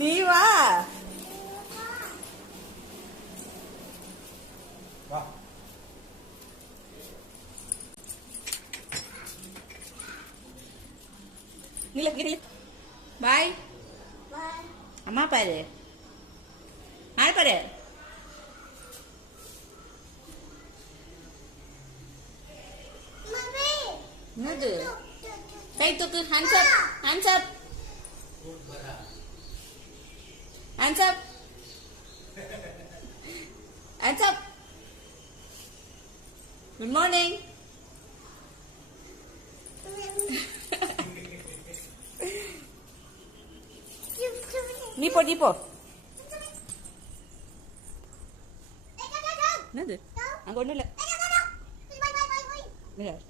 நீ வா. பாய். அம்மா பாரு. ஹாய் பாரு. என்னது? கை தூக்கு. Hands up. Hands up. Hands up. Hands up. Good morning. நீ போ, நீ போ. என்னது? அங்க ஒண்ணும் இல்ல.